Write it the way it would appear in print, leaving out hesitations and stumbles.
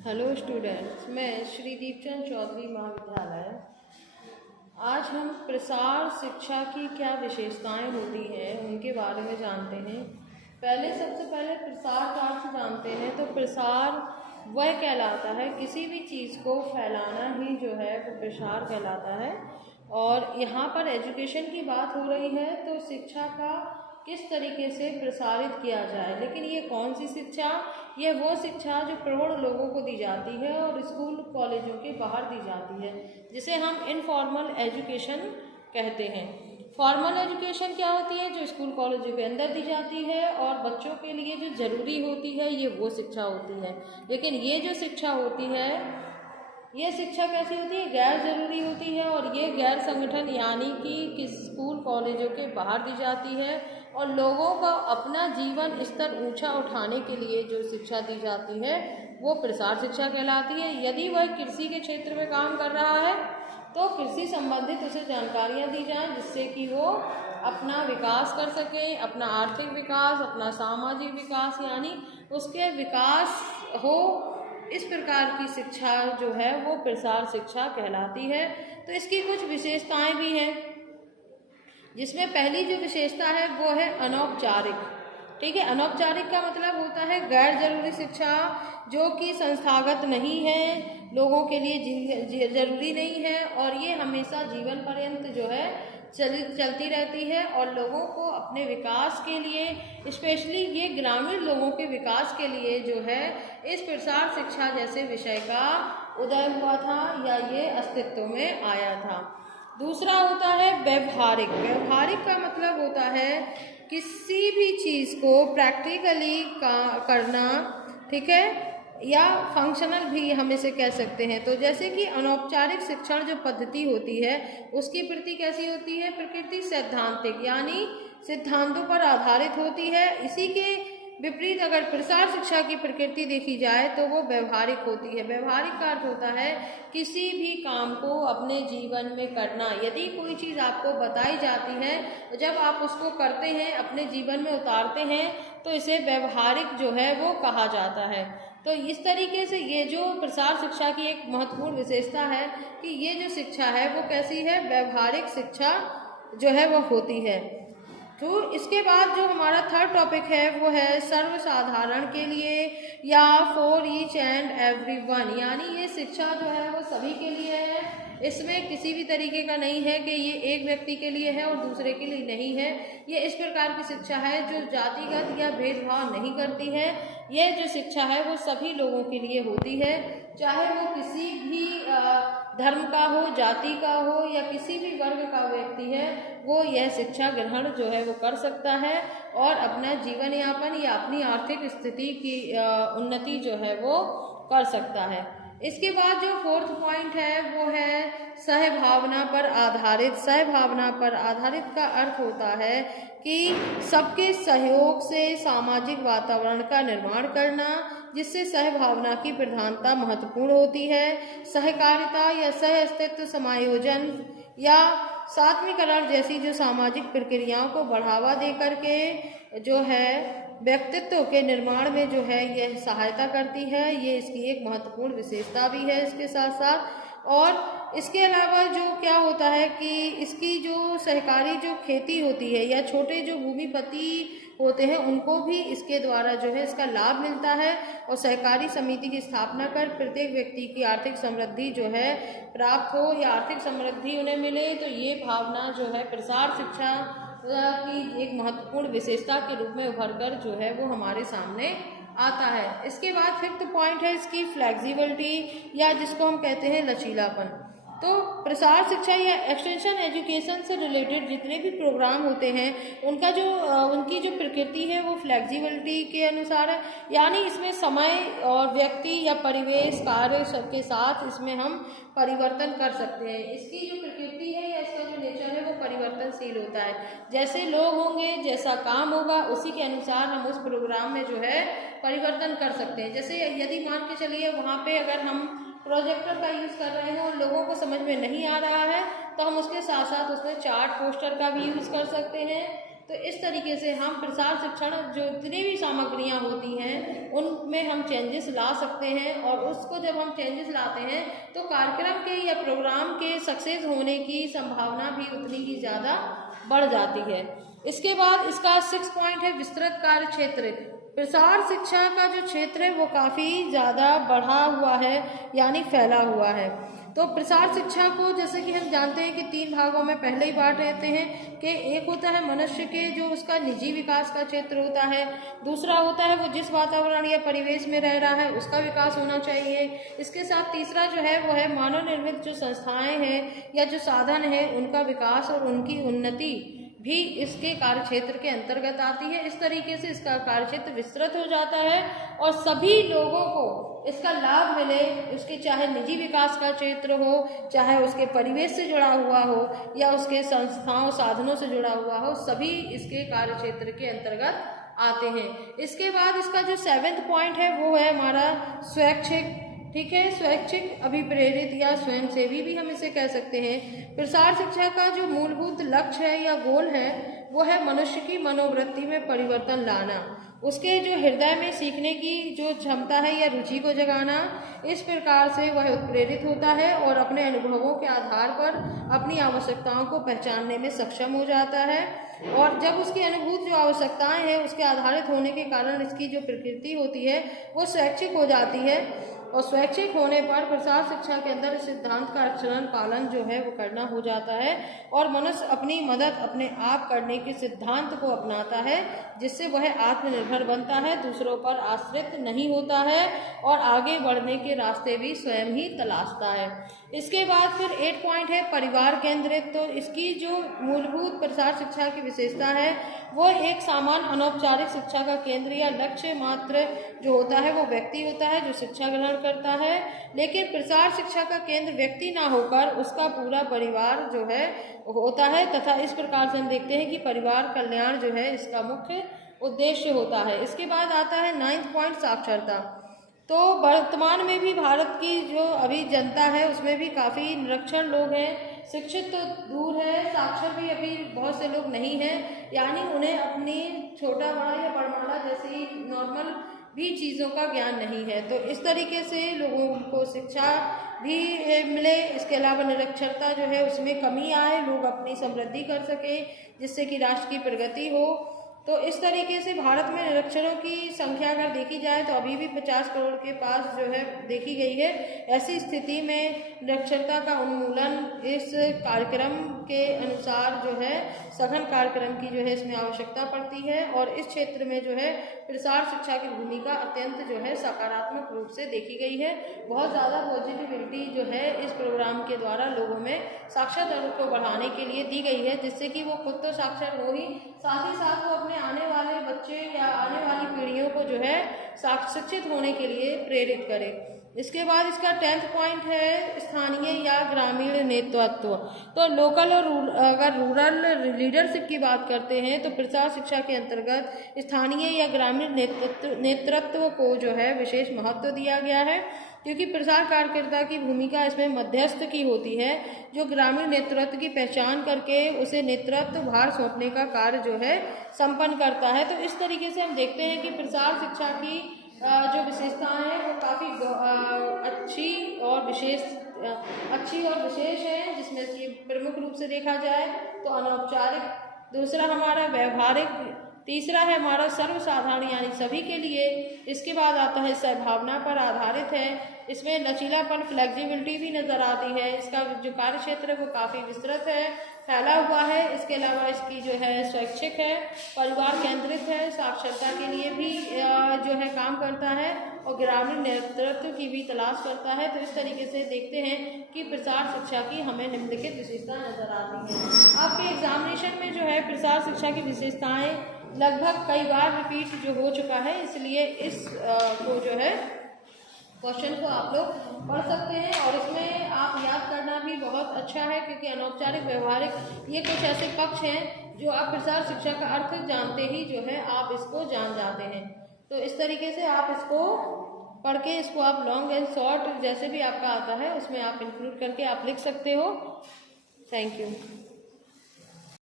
Hello students, मैं श्री दीपचंद चौधरी महाविद्यालय। आज हम प्रसार शिक्षा की क्या विशेषताएं होती हैं उनके बारे में जानते हैं। सबसे पहले प्रसार का अर्थ जानते हैं। तो प्रसार वह कहलाता है, किसी भी चीज़ को फैलाना ही जो है वो प्रसार कहलाता है। और यहाँ पर एजुकेशन की बात हो रही है, तो शिक्षा का किस तरीके से प्रसारित किया जाए। लेकिन ये कौन सी शिक्षा? ये वो शिक्षा जो प्रौढ़ लोगों को दी जाती है और स्कूल कॉलेजों के बाहर दी जाती है, जिसे हम इनफॉर्मल एजुकेशन कहते हैं। फॉर्मल एजुकेशन क्या होती है? जो स्कूल कॉलेजों के अंदर दी जाती है और बच्चों के लिए जो ज़रूरी होती है, ये वो शिक्षा होती है। लेकिन ये जो शिक्षा होती है, ये शिक्षा कैसी होती है? गैर ज़रूरी होती है, और ये गैर संगठन यानी कि स्कूल कॉलेजों के बाहर दी जाती है। और लोगों का अपना जीवन स्तर ऊंचा उठाने के लिए जो शिक्षा दी जाती है वो प्रसार शिक्षा कहलाती है। यदि वह कृषि के क्षेत्र में काम कर रहा है तो कृषि संबंधित उसे जानकारियाँ दी जाएं, जिससे कि वो अपना विकास कर सके, अपना आर्थिक विकास, अपना सामाजिक विकास, यानी उसके विकास हो। इस प्रकार की शिक्षा जो है वो प्रसार शिक्षा कहलाती है। तो इसकी कुछ विशेषताएं भी हैं, जिसमें पहली जो विशेषता है वो है अनौपचारिक। ठीक है, अनौपचारिक का मतलब होता है गैर जरूरी शिक्षा, जो कि संस्थागत नहीं है, लोगों के लिए जरूरी नहीं है, और ये हमेशा जीवन पर्यंत जो है चलती रहती है। और लोगों को अपने विकास के लिए, स्पेशली ये ग्रामीण लोगों के विकास के लिए जो है इस प्रसार शिक्षा जैसे विषय का उदय हुआ था या ये अस्तित्व में आया था। दूसरा होता है व्यवहारिक। व्यवहारिक का मतलब होता है किसी भी चीज़ को प्रैक्टिकली करना, ठीक है, या फंक्शनल भी हम इसे कह सकते हैं। तो जैसे कि अनौपचारिक शिक्षण जो पद्धति होती है उसकी प्रकृति कैसी होती है? प्रकृति सैद्धांतिक, यानी सिद्धांतों पर आधारित होती है। इसी के विपरीत अगर प्रसार शिक्षा की प्रकृति देखी जाए तो वो व्यवहारिक होती है। व्यवहारिक का अर्थ होता है किसी भी काम को अपने जीवन में करना। यदि कोई चीज़ आपको बताई जाती है, जब आप उसको करते हैं, अपने जीवन में उतारते हैं, तो इसे व्यवहारिक जो है वो कहा जाता है। तो इस तरीके से ये जो प्रसार शिक्षा की एक महत्वपूर्ण विशेषता है कि ये जो शिक्षा है वो कैसी है? व्यवहारिक शिक्षा जो है वो होती है। तो इसके बाद जो हमारा थर्ड टॉपिक है वो है सर्वसाधारण के लिए या फॉर ईच एंड एवरीवन, यानी ये शिक्षा जो है वो सभी के लिए है। इसमें किसी भी तरीके का नहीं है कि ये एक व्यक्ति के लिए है और दूसरे के लिए नहीं है। ये इस प्रकार की शिक्षा है जो जातिगत या भेदभाव नहीं करती है। यह जो शिक्षा है वो सभी लोगों के लिए होती है, चाहे वो किसी भी धर्म का हो, जाति का हो, या किसी भी वर्ग का व्यक्ति है, वो यह शिक्षा ग्रहण जो है वो कर सकता है और अपना जीवन यापन या अपनी आर्थिक स्थिति की उन्नति जो है वो कर सकता है। इसके बाद जो फोर्थ पॉइंट है वो है सहभावना पर आधारित। सहभावना पर आधारित का अर्थ होता है कि सबके सहयोग से सामाजिक वातावरण का निर्माण करना, जिससे सहभावना की प्रधानता महत्वपूर्ण होती है। सहकारिता या सह अस्तित्व समायोजन या सात्मीकरण जैसी जो सामाजिक प्रक्रियाओं को बढ़ावा दे करके जो है व्यक्तित्व के निर्माण में जो है यह सहायता करती है। ये इसकी एक महत्वपूर्ण विशेषता भी है इसके साथ साथ। और इसके अलावा जो क्या होता है कि इसकी जो सहकारी जो खेती होती है या छोटे जो भूमिपति होते हैं, उनको भी इसके द्वारा जो है इसका लाभ मिलता है। और सहकारी समिति की स्थापना कर प्रत्येक व्यक्ति की आर्थिक समृद्धि जो है प्राप्त हो या आर्थिक समृद्धि उन्हें मिले, तो ये भावना जो है प्रसार शिक्षा की एक महत्वपूर्ण विशेषता के रूप में उभर कर जो है वो हमारे सामने आता है। इसके बाद फिफ्थ पॉइंट है इसकी फ्लेक्सिबिलिटी, या जिसको हम कहते हैं लचीलापन। तो प्रसार शिक्षा या एक्सटेंशन एजुकेशन से रिलेटेड जितने भी प्रोग्राम होते हैं उनकी जो प्रकृति है वो फ्लेक्सिबिलिटी के अनुसार है, यानी इसमें समय और व्यक्ति या परिवेश कार्य सबके साथ इसमें हम परिवर्तन कर सकते हैं। इसकी जो प्रकृति है या इसका जो नेचर है वो परिवर्तनशील होता है। जैसे लोग होंगे, जैसा काम होगा, उसी के अनुसार हम उस प्रोग्राम में जो है परिवर्तन कर सकते हैं। जैसे यदि मान के चलिए वहाँ पे अगर हम प्रोजेक्टर का यूज़ कर रहे हैं और लोगों को समझ में नहीं आ रहा है, तो हम उसके साथ साथ उसमें चार्ट पोस्टर का भी यूज़ कर सकते हैं। तो इस तरीके से हम प्रसार शिक्षण जो जितनी भी सामग्रियाँ होती हैं उनमें हम चेंजेस ला सकते हैं, और उसको जब हम चेंजेस लाते हैं तो कार्यक्रम के या प्रोग्राम के सक्सेस होने की संभावना भी उतनी ही ज़्यादा बढ़ जाती है। इसके बाद इसका 6 पॉइंट है विस्तृत कार्य क्षेत्र। प्रसार शिक्षा का जो क्षेत्र है वो काफ़ी ज़्यादा बढ़ा हुआ है, यानी फैला हुआ है। तो प्रसार शिक्षा को जैसे कि हम जानते हैं कि 3 भागों में पहले ही बांट रहते हैं कि एक होता है मनुष्य के जो उसका निजी विकास का क्षेत्र होता है, दूसरा होता है वो जिस वातावरण या परिवेश में रह रहा है उसका विकास होना चाहिए, इसके साथ तीसरा जो है वो है मानव निर्मित जो संस्थाएं हैं या जो साधन है उनका विकास और उनकी उन्नति भी इसके कार्यक्षेत्र के अंतर्गत आती है। इस तरीके से इसका कार्यक्षेत्र विस्तृत हो जाता है और सभी लोगों को इसका लाभ मिले, उसके चाहे निजी विकास का क्षेत्र हो, चाहे उसके परिवेश से जुड़ा हुआ हो या उसके संस्थाओं साधनों से जुड़ा हुआ हो, सभी इसके कार्यक्षेत्र के अंतर्गत आते हैं। इसके बाद इसका जो 7वां पॉइंट है वो है हमारा स्वैच्छिक, ठीक है, स्वैच्छिक अभिप्रेरित या स्वयंसेवी भी हम इसे कह सकते हैं। प्रसार शिक्षा का जो मूलभूत लक्ष्य है या गोल है वो है मनुष्य की मनोवृत्ति में परिवर्तन लाना, उसके जो हृदय में सीखने की जो क्षमता है या रुचि को जगाना। इस प्रकार से वह उत्प्रेरित होता है और अपने अनुभवों के आधार पर अपनी आवश्यकताओं को पहचानने में सक्षम हो जाता है, और जब उसकी अनुभूत जो आवश्यकताएं हैं उसके आधारित होने के कारण इसकी जो प्रकृति होती है वो स्वैच्छिक हो जाती है, और स्वैच्छिक होने पर प्रसार शिक्षा के अंदर सिद्धांत का आचरण पालन जो है वो करना हो जाता है, और मनुष्य अपनी मदद अपने आप करने के सिद्धांत को अपनाता है, जिससे वह आत्मनिर्भर बनता है, दूसरों पर आश्रित नहीं होता है और आगे बढ़ने के रास्ते भी स्वयं ही तलाशता है। इसके बाद फिर 8 पॉइंट है परिवार केंद्रित। तो इसकी जो मूलभूत प्रसार शिक्षा की विशेषता है वो एक सामान्य अनौपचारिक शिक्षा का केंद्र या लक्ष्य मात्र जो होता है वो व्यक्ति होता है जो शिक्षा ग्रहण करता है, लेकिन प्रसार शिक्षा का केंद्र व्यक्ति ना होकर उसका पूरा परिवार जो है होता है, तथा इस प्रकार से हम देखते हैं कि परिवार कल्याण जो है इसका मुख्य उद्देश्य होता है। इसके बाद आता है 9वां पॉइंट साक्षरता। तो वर्तमान में भी भारत की जो अभी जनता है उसमें भी काफ़ी निरक्षर लोग हैं, शिक्षित तो दूर है, साक्षर भी अभी बहुत से लोग नहीं हैं, यानी उन्हें अपनी छोटा बड़ा या बड़माला जैसी नॉर्मल भी चीज़ों का ज्ञान नहीं है। तो इस तरीके से लोगों को शिक्षा भी मिले, इसके अलावा निरक्षरता जो है उसमें कमी आए, लोग अपनी समृद्धि कर सकें जिससे कि राष्ट्र की प्रगति हो। तो इस तरीके से भारत में निरक्षरों की संख्या अगर देखी जाए तो अभी भी 50 करोड़ के पास जो है देखी गई है। ऐसी स्थिति में निरक्षरता का उन्मूलन इस कार्यक्रम के अनुसार जो है सघन कार्यक्रम की जो है इसमें आवश्यकता पड़ती है, और इस क्षेत्र में जो है प्रसार शिक्षा की भूमिका अत्यंत जो है सकारात्मक रूप से देखी गई है। बहुत ज़्यादा पॉजिटिविटी जो है इस प्रोग्राम के द्वारा लोगों में साक्षरता दर को बढ़ाने के लिए दी गई है, जिससे कि वो खुद तो साक्षर हो ही, साथ ही साथ वो अपने आने वाले बच्चे या आने वाली पीढ़ियों को जो है शिक्षित होने के लिए प्रेरित करे। इसके बाद इसका 10वां पॉइंट है स्थानीय या ग्रामीण नेतृत्व। तो लोकल और अगर रूरल लीडरशिप की बात करते हैं तो प्रसार शिक्षा के अंतर्गत स्थानीय या ग्रामीण नेतृत्व को जो है विशेष महत्व दिया गया है, क्योंकि प्रसार कार्यकर्ता की भूमिका इसमें मध्यस्थ की होती है, जो ग्रामीण नेतृत्व की पहचान करके उसे नेतृत्व भार सौंपने का कार्य जो है संपन्न करता है। तो इस तरीके से हम देखते हैं कि प्रसार शिक्षा की जो विशेषताएं हैं वो काफ़ी अच्छी और विशेष है, जिसमें कि प्रमुख रूप से देखा जाए तो अनौपचारिक, दूसरा हमारा व्यवहारिक, तीसरा है हमारा सर्वसाधारण यानी सभी के लिए, इसके बाद आता है सहभावना पर आधारित है, इसमें लचीलापन फ्लेक्सिबिलिटी भी नज़र आती है, इसका जो कार्य क्षेत्र है वो काफ़ी विस्तृत है, फैला हुआ है, इसके अलावा इसकी जो है स्वैच्छिक है, परिवार केंद्रित है, साक्षरता के लिए भी जो है काम करता है और ग्रामीण नेतृत्व की भी तलाश करता है। तो इस तरीके से देखते हैं कि प्रसार शिक्षा की हमें निम्नलिखित विशेषता नज़र आती हैं। आपके एग्जामिनेशन में जो है प्रसार शिक्षा की विशेषताएँ लगभग कई बार रिपीट जो हो चुका है, इसलिए इस को जो है क्वेश्चन को आप लोग पढ़ सकते हैं, और इसमें आप याद करना भी बहुत अच्छा है, क्योंकि अनौपचारिक व्यवहारिक ये कुछ ऐसे पक्ष हैं जो आप प्रसार शिक्षा का अर्थ जानते ही जो है आप इसको जान जाते हैं। तो इस तरीके से आप इसको पढ़ के इसको आप लॉन्ग एंड शॉर्ट जैसे भी आपका आता है उसमें आप इंक्लूड करके आप लिख सकते हो। Thank you.